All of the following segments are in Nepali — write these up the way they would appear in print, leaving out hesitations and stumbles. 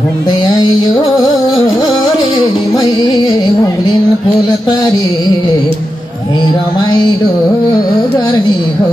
घुम्दै आयो रेलीमै उम्लिन फुल तरी रमाइलो गर्ने हो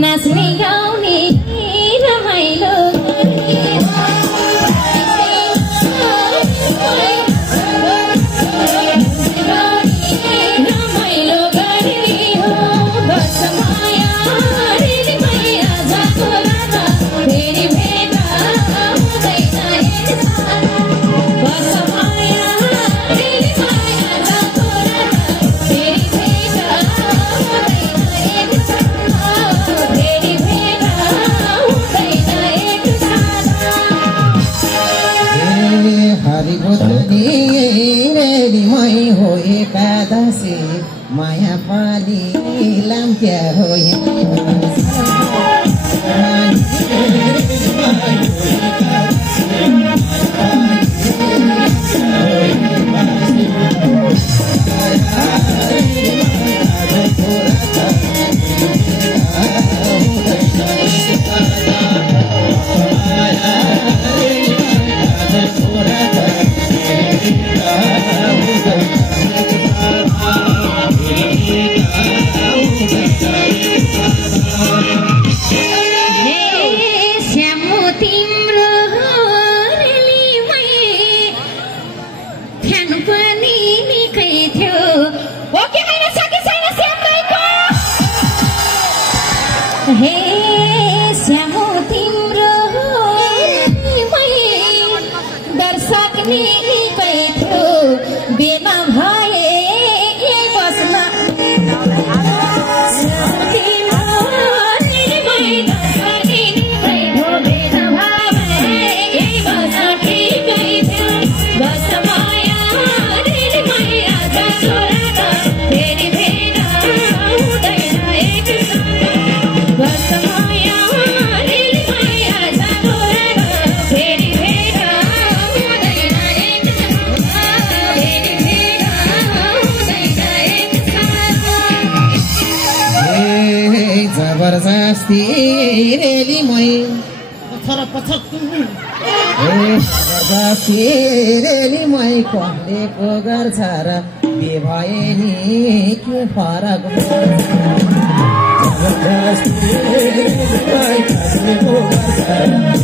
नाच्ने गाउने रमाइलो रमाइलो गर्ने हो बस माया रे माया जाको रात फेरि भेट हुँदैन बस माया रे माया जाको रात फेरि भेट रेलीमै हो एकादशी माया पाली लाम्प्या हो हे श्यामो तिम्रो दर्शक निकै थियो बेना भए बस्न जबरजस्ती रेलीमै जबरजस्ती रेलीमै कसलेको गर्छ र के भए नि के फरक जबरजस्ती रेलीमै कसलेको गर्छ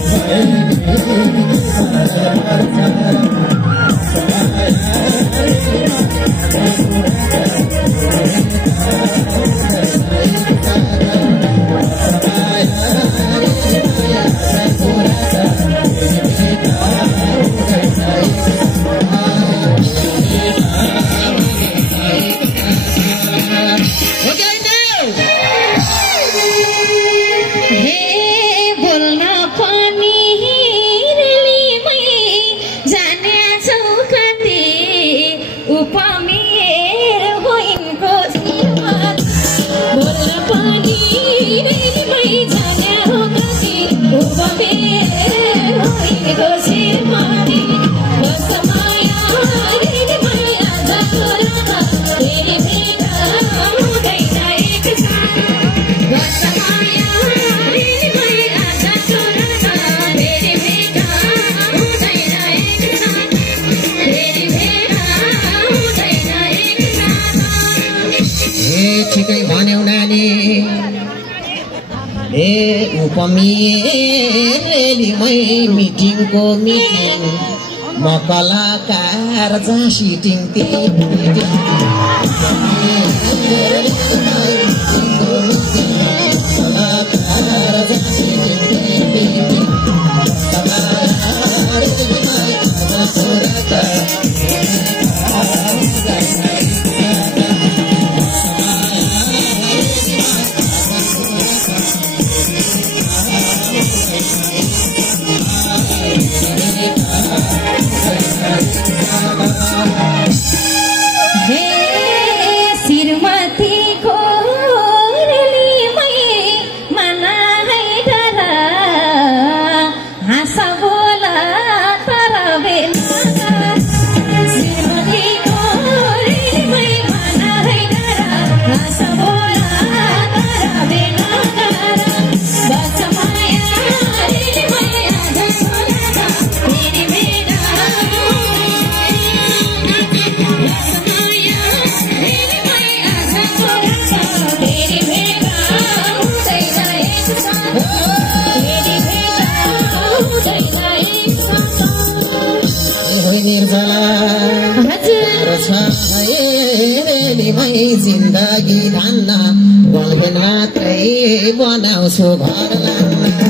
रेलीमै मिटिङको मिटिङ म कलाकार जहाँ सिटिङ त्यही जिन्दगी धान्न गर्लफ्रेन्ड मात्रै बनाउँछु घर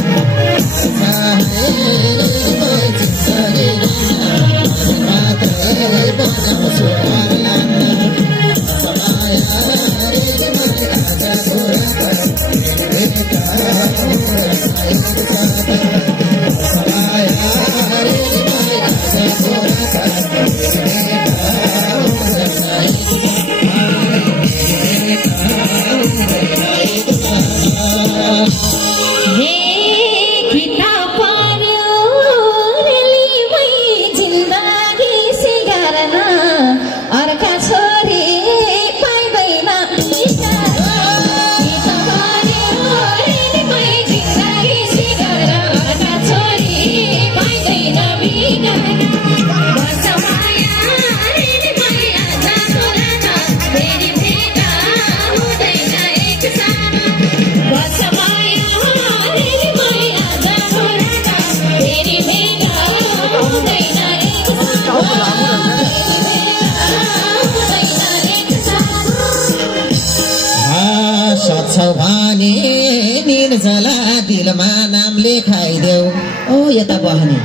भने निर्जला दिलमा नाम लेखाइदेऊ ओ यता बहनी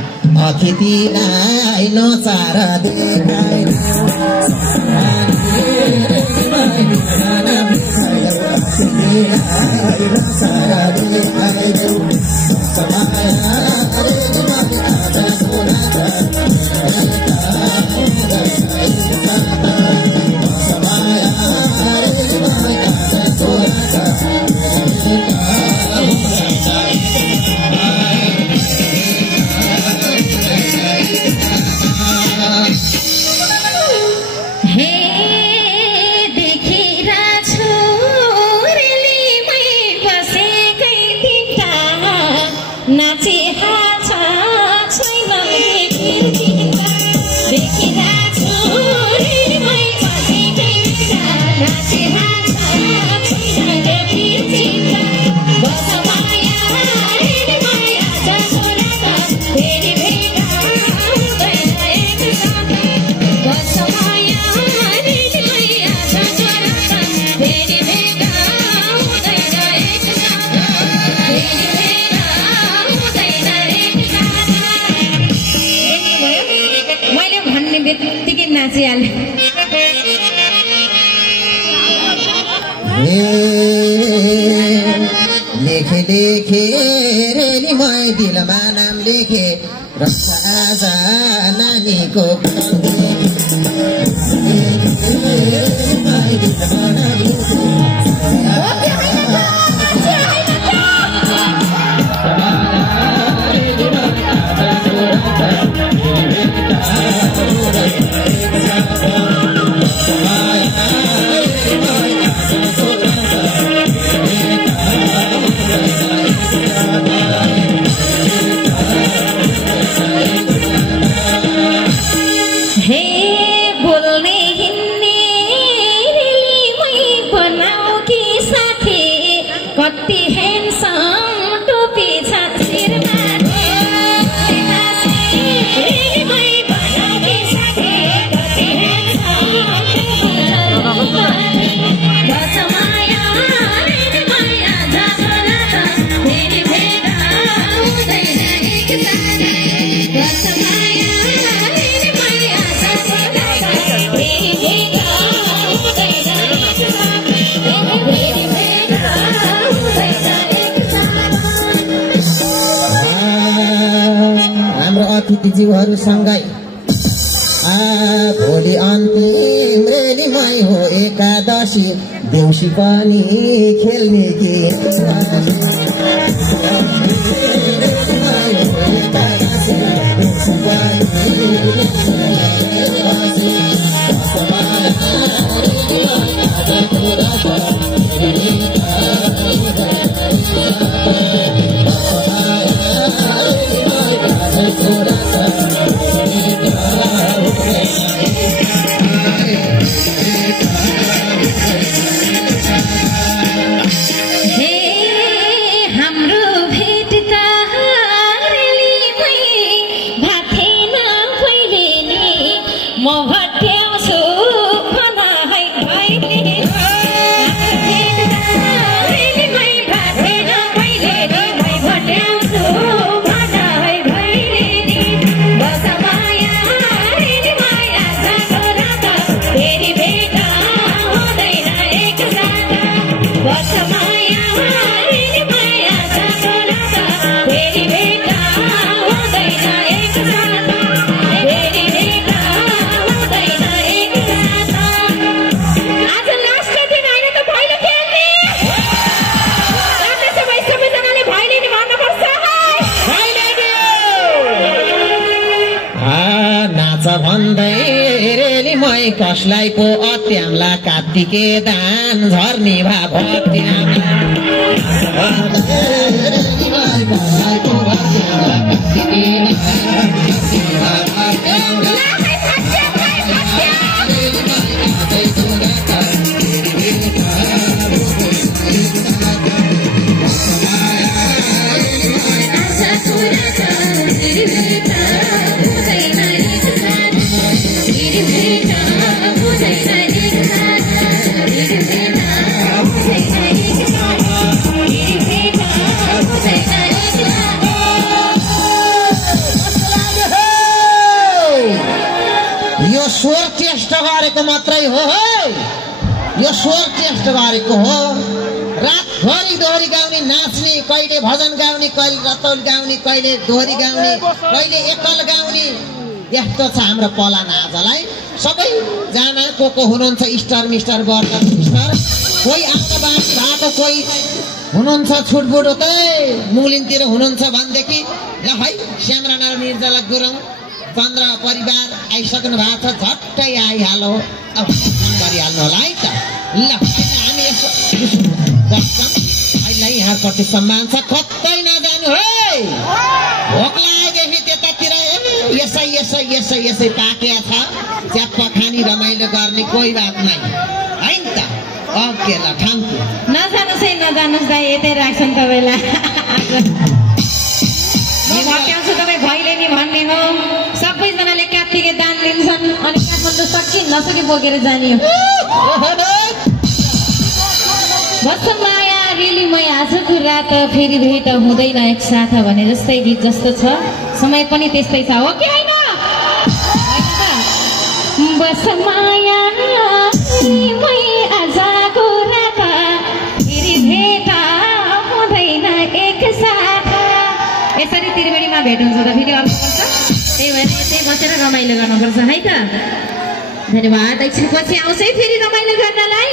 अतिथिलाई नचार लेखे लेखे रेली मै दिलमा नाम लेखे रक्षा नानीको जीवहरूसँगै भोलि अन्तिम रेलीमै हो एकादशी देउसी पनि खेल्ने कि भन्दै रेली मै कसलाई पो अत्याम्ला कात्तिके दान झर्नी भा भत्याम्ला यो स्वर टेस्ट गरेको मात्रै हो यो स्वर टेस्ट गरेको हो रातभरि दोहोरी गाउने नाच्ने कहिले भजन गाउने कहिले रतौल गाउने कहिले दोहोरी गाउने कहिले एकल गाउने यस्तो छ हाम्रो पलान आजलाई सबैजना को हुनुहुन्छ स्टार मिस्टर गर्दा मिस्टर कोही आएको भएको कोही हुनुहुन्छ छुटबुट उतै मुलिनतिर हुनुहुन्छ भनेदेखि ल है श्यामराणा निर्जला गुरुङ चन्द्र परिवार आइसक्नु भएको छ झट्टै आइहालो अब गरिहाल्नु होला है त ल हामी यसो बस्छौँ अहिले यहाँपट्टि सम्मान छ कतै नजानु है भोक लागेदेखि त्यतातिर यसै यसै यसै यसै पाकेको छ च्याप्प खानी रमाइलो गर्ने कोही बात नै है नि त ओके ल थ्याङ्क यू नजानुहोस् है नजानुहोस् दाइ यतै राख्छन् तपाईँलाई म भट्याउँछु तपाईँ भैलेनी भन्ने हो सबैजनाले कात्तिके दान दिन्छन् अनि काठमाडौँ सकि नसकि बोकेर जाने बस्छ माया रेली मै आजको रात फेरि भेट हुँदैन एकसाथ भने जस्तै गीत जस्तो छ समय पनि त्यस्तै छ हो कि होइन बस माया रेली मै आजको रात फेरि भेट हुँदैन एकसाथ यसरी त्रिवेणीमा भेट हुन्छ त फेरि अर्को पर्छ त्यही भएर यतै बसेर रमाइलो गर्नुपर्छ है त धन्यवाद एकछिनपछि आउँछ है फेरि रमाइलो गर्नलाई